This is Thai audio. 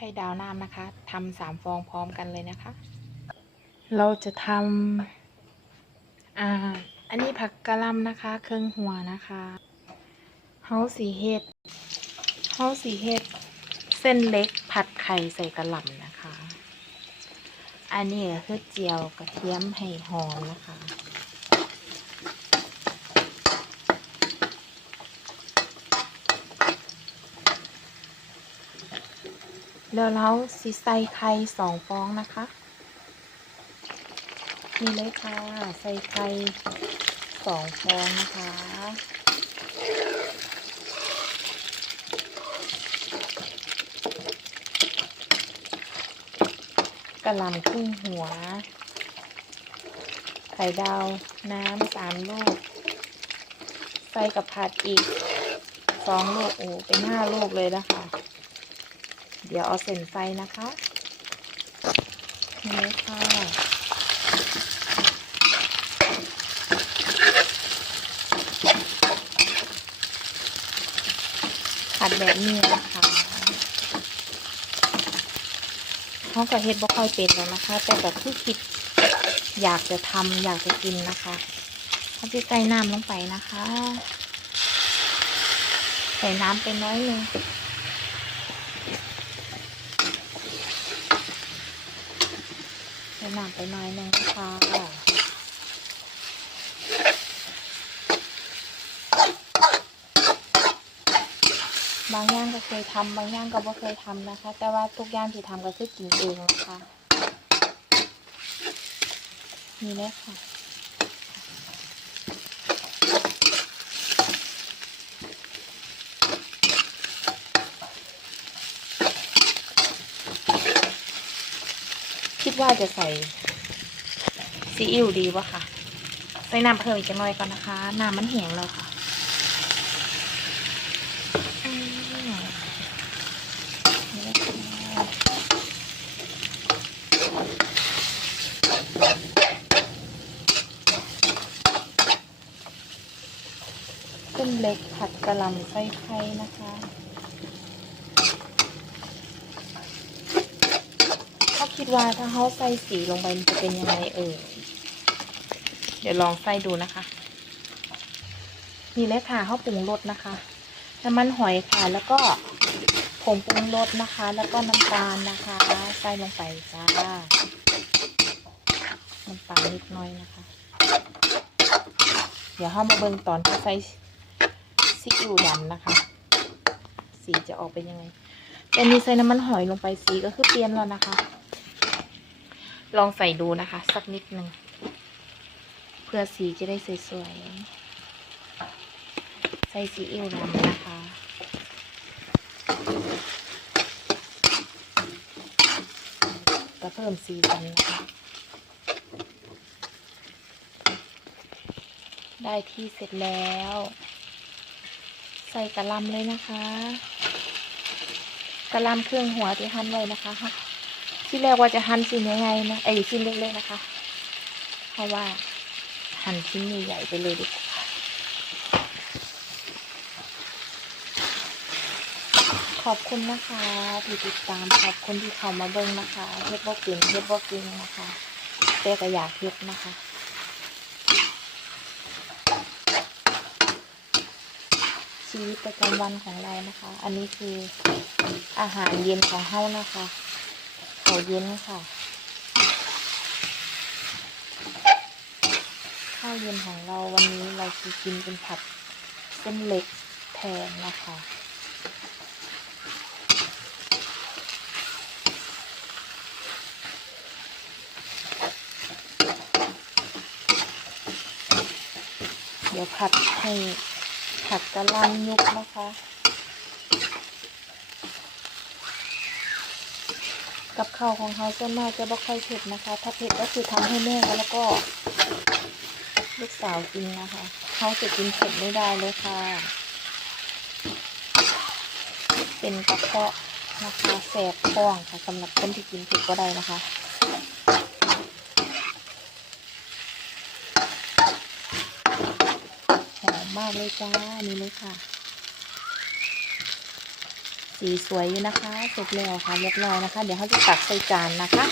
ข่ดาวน้ำนะคะทำสามฟองพร้อมกันเลยนะคะ เราจะทำอ่า อันนี้ผักกะล่ำนะคะ เครื่องหัวนะคะเฮาสีเห็ดเฮาสีเห็ดเส้นเล็กผัดไข่ใส่กะหล่ำนะคะ อันนี้ก็คือเจียวกระเทียมให้หอมนะคะ แล้วเราสิใส่ไข่สองฟองนะคะ นี่เลยค่ะ ใส่ไข่สองฟองนะคะกระลำครึ่งหัว ไข่ดาว น้ำสามลูก ใส่กับผัดอีกสองลูก โอ้ เป็นห้าลูกเลยนะคะ เดี๋ยวเอาเส้นใส่นะคะนี่ค่ะ ผัดแบบนี้นะคะเขาก็เฮ็ดบ่ค่อยเป็นแล้วนะคะ แต่แบบคือคิดอยากจะทำอยากจะกินนะคะเขาจะใส่น้ำลงไปนะคะ ใส่น้ำไปน้อยหนึง ใส่น้ำไปหน่อยหนึงนะคะบางอย่างก็เคยทำบางอย่างก็ไม่เคยทำนะคะ แต่ว่าทุกอย่างที่ทำก็คือกินเองนะคะนี่เลยค่ะ ว่าจะใส่ซีอิ๊วดีวะค่ะ ใส่น้ำเพิ่มอีกหน่อยก่อนนะคะ น้ำมันแห้งแล้วค่อเลยค่ะต้นเล็กผัดกะหล่ำไส้ไข่นะคะ เขา คิดว่าถ้าเขาใส่สีลงไปมันจะเป็นยังไงเออเดี๋ยวลองใส่ดูนะคะ นี่เลยค่ะเขาปรุงรสนะคะน้ำมันหอยค่ะ แล้วก็ผงปรุงรสนะคะ แล้วก็น้ำตาลนะคะ ใส่ลงไปจ้าน้ำตาลนิดน่อยนะคะ เดี๋ยวเขามาเบิ่งตอนที่ใส่ซีอิ๊วดำนะคะ สีจะออกเป็นยังไงแต่นี่ใส่น้ำมันหอยลงไปสีก็คือเปลี่ยนแล้วนะคะ ลองใส่ดูนะคะ สักนิดหนึ่งเพื่อสีจะได้สวยๆ ใส่ซีอิ๊วดำนะคะก็เพิ่มสีสันนะคะ ได้ที่เสร็จแล้ว ใส่กะลำเลยนะคะกะลำเครื่องหัวที่หั่นไว้นะคะ ที่แรกว่าจะหั่นชิ้นใหญ่ๆนะไอ้ชิ้นเล็กๆนะคะ เพราะว่าหั่นชิ้นใหญ่ๆไปเลยดีกว่าขอบคุณนะคะที่ติดตามขอบคุณที่เข้ามาเบิ่งนะคะเฮ็ดบ่เก่งเฮ็ดบ่เก่งนะคะแต่ก็อยากเฮ็ดนะคะชีวิตประจำวันของเรานะคะ อันนี้คืออาหารเย็นของเฮานะคะ เขาวเย็นค่ะ ข้าวเย็นของเราวันนี้เราจะกินเป็นผัดเส้นเล็กแทนนะคะเดี๋ยวผัดให้ผัดกะล่ำยุบนะคะ กับข้าวของเขาส่วนมากจะไม่ค่อยเผ็ดนะคะ ถ้าเผ็ดก็คือทำให้แม่แล้วก็ลูกสาวกินนะคะ เขาจะกินเผ็ดไม่ได้เลยค่ะ เป็นกระเพาะนะคะแสบท้องค่ะสำหรับคนที่กินเผ็ดก็ได้นะคะหอมมากเลยจ้านี่เลยค่ะ สีสวยอยู่นะคะสุกแล้วค่ะเรียบร้อยนะคะ เดี๋ยวเขาจะตักใส่จานนะคะ